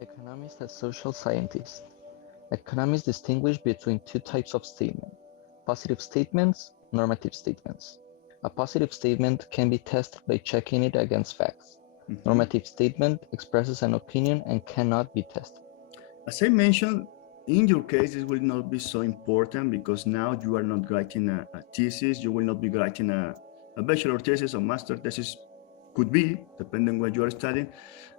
Economists as social scientists. Economists distinguish between two types of statement: positive statements, normative statements. A positive statement can be tested by checking it against facts. Mhm. Normative statement expresses an opinion and cannot be tested. As I mentioned, in your case, this will not be so important because now you are not writing a thesis, you will not be writing a bachelor thesis or master thesis, could be, depending what you are studying.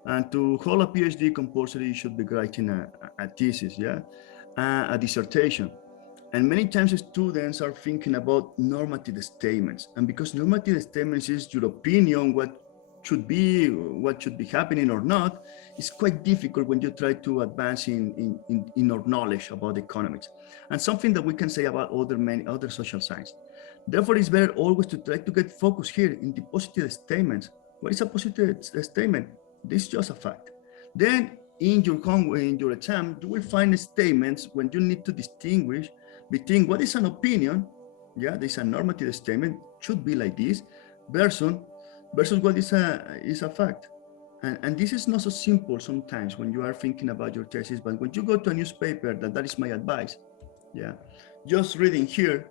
And to hold a PhD compulsory, you should be writing a thesis, yeah, a dissertation. And many times students are thinking about normative statements. And because normative statements is your opinion, what should be happening or not, it's quite difficult when you try to advance in our knowledge about economics. And something that we can say about many other social science. Therefore, it's better always to try to get focused here in the positive statements. What is a positive statement? This is just a fact. Then in your exam, you will find statements when you need to distinguish between what is an opinion, yeah, this is a normative statement, should be like this, versus what is a fact. And this is not so simple sometimes when you are thinking about your thesis, but when you go to a newspaper, that is my advice. Yeah. Just reading here,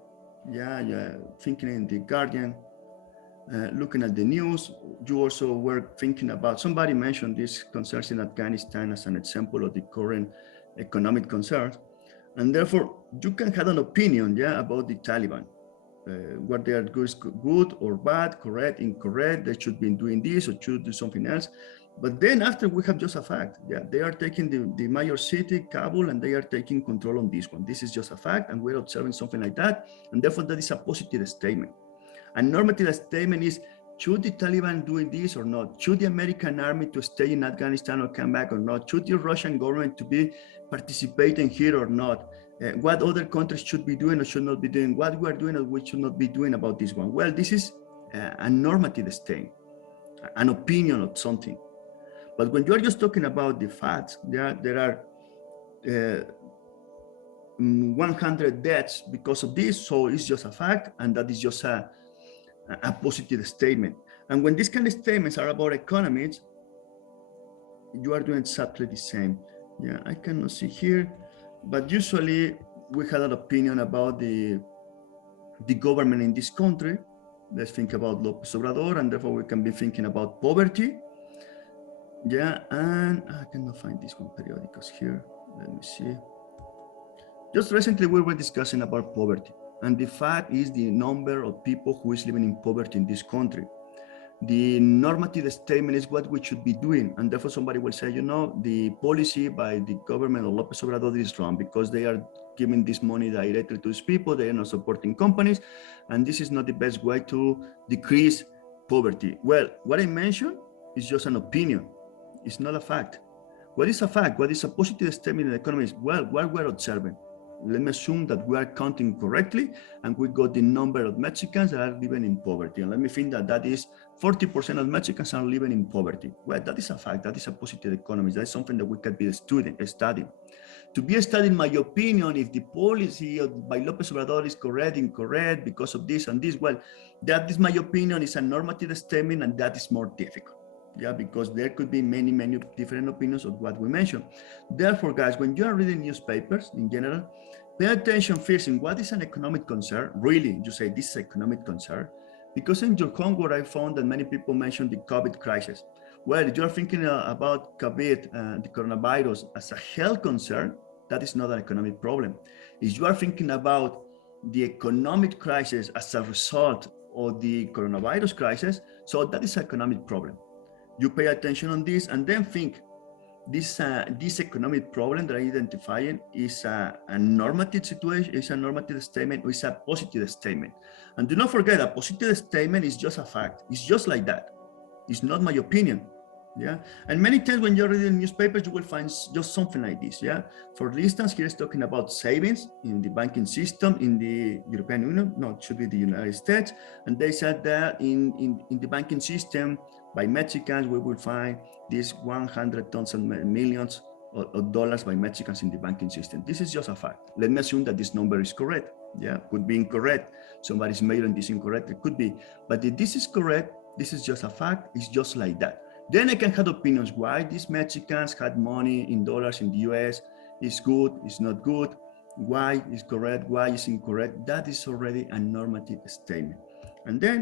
yeah, thinking in the Guardian, looking at the news, you also were thinking about, somebody mentioned these concerns in Afghanistan as an example of the current economic concerns. And therefore, you can have an opinion, yeah, about the Taliban, what they are good or bad, correct, incorrect, they should be doing this or should do something else. But then after we have just a fact, yeah, they are taking the major city, Kabul, and they are taking control on this one. This is just a fact, and we're observing something like that, and therefore that is a positive statement. A normative statement is, should the Taliban doing this or not? Should the American army to stay in Afghanistan or come back or not? Should the Russian government to be participating here or not? What other countries should be doing or should not be doing? What we are doing or we should not be doing about this one? Well, this is a normative statement, an opinion of something. But when you are just talking about the facts, there are 100 deaths because of this, so it's just a fact, and that is just a positive statement. And when these kind of statements are about economics, you are doing exactly the same. Yeah, I cannot see here, but usually we had an opinion about the government in this country. Let's think about López Obrador, and therefore we can be thinking about poverty. Yeah, and I cannot find this one periodicals here. Let me see. Just recently we were discussing about poverty, and the fact is the number of people who is living in poverty in this country. The normative statement is what we should be doing, and therefore somebody will say, the policy by the government of López Obrador is wrong because they are giving this money directly to these people, they are not supporting companies, and this is not the best way to decrease poverty. Well, what I mentioned is just an opinion. It's not a fact. What is a fact? What is a positive statement in the economy? Well, what we're observing. Let me assume that we are counting correctly and we got the number of Mexicans that are living in poverty. And let me think that is 40% of Mexicans are living in poverty. Well, that is a fact. That is a positive economy. That is something that we can be studying. To be studying, my opinion, if the policy by López Obrador is correct, incorrect, because of this and this, well, that is my opinion, is a normative statement, and that is more difficult. Yeah, because there could be many, many different opinions of what we mentioned. Therefore, guys, when you are reading newspapers in general, pay attention first in what is an economic concern. Really, you say this is economic concern. Because in your homework, I found that many people mentioned the COVID crisis. Well, if you're thinking about COVID, the coronavirus, as a health concern, that is not an economic problem. If you are thinking about the economic crisis as a result of the coronavirus crisis, so that is an economic problem. You pay attention on this and then think, this economic problem that I'm identifying is a normative situation, is a normative statement, or is a positive statement. And do not forget, a positive statement is just a fact. It's just like that. It's not my opinion. Yeah. And many times when you're reading newspapers, you will find just something like this. Yeah. For instance, here is talking about savings in the banking system in the European Union. No, it should be the United States. And they said that in the banking system by Mexicans, we will find these 100 tons and millions of dollars by Mexicans in the banking system. This is just a fact. Let me assume that this number is correct. Yeah, could be incorrect. Somebody's made on this incorrect. It could be. But if this is correct, this is just a fact. It's just like that. Then I can have opinions why these Mexicans had money in dollars in the US, is good, is not good, why is correct, why is incorrect. That is already a normative statement. And then